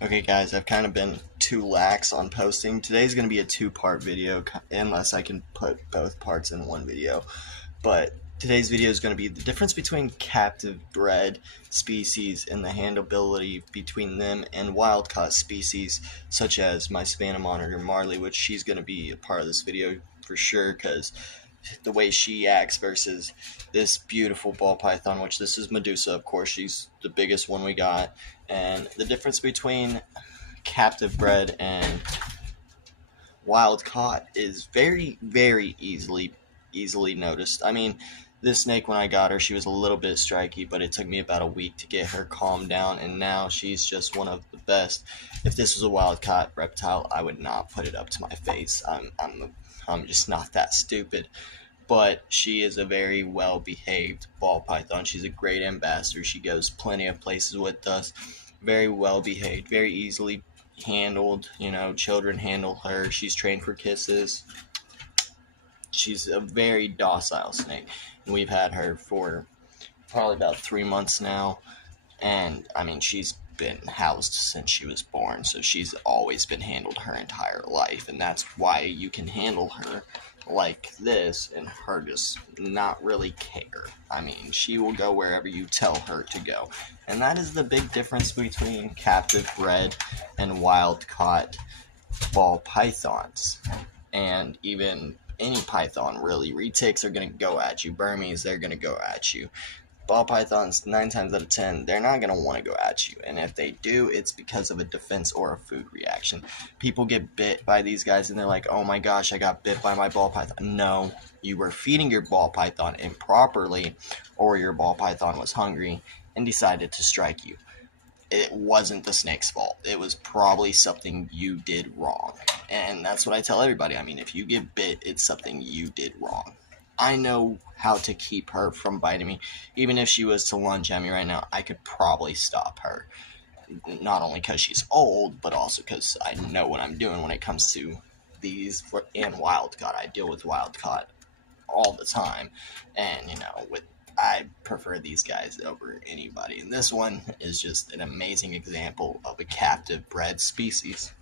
Okay guys, I've kind of been too lax on posting. Today's going to be a two-part video unless I can put both parts in one video. But today's video is going to be the difference between captive bred species and the handleability between them and wild-caught species such as my Savannah monitor Marley, which she's going to be a part of this video for sure because the way she acts versus this beautiful ball python, which this is Medusa, of course, she's the biggest one we got. And the difference between captive bred and wild caught is very easily noticed. I mean, this snake, when I got her, she was a little bit striky, but it took me about a week to get her calmed down, and now she's just one of the best. If this was a wild caught reptile, I would not put it up to my face. I'm just not that stupid. But she is a very well behaved ball python. She's a great ambassador. She goes plenty of places with us. Very well behaved, very easily handled. You know, children handle her. She's trained for kisses. She's a very docile snake. And we've had her for probably about 3 months now. And I mean, she's been housed since she was born, so she's always been handled her entire life, and that's why you can handle her like this and her just not really care. I mean, she will go wherever you tell her to go, and that is the big difference between captive bred and wild caught ball pythons, and even any python really. Retics are going to go at you. Burmese, they're going to go at you. Ball pythons, 9 times out of 10, they're not going to want to go at you. And if they do, it's because of a defense or a food reaction. People get bit by these guys and they're like, oh my gosh, I got bit by my ball python. No, you were feeding your ball python improperly, or your ball python was hungry and decided to strike you. It wasn't the snake's fault. It was probably something you did wrong. And that's what I tell everybody. I mean, if you get bit, it's something you did wrong. I know how to keep her from biting me. Even if she was to lunge at me right now, I could probably stop her. Not only because she's old, but also because I know what I'm doing when it comes to these and wild caught. I deal with wild caught all the time. And, I prefer these guys over anybody. And this one is just an amazing example of a captive bred species.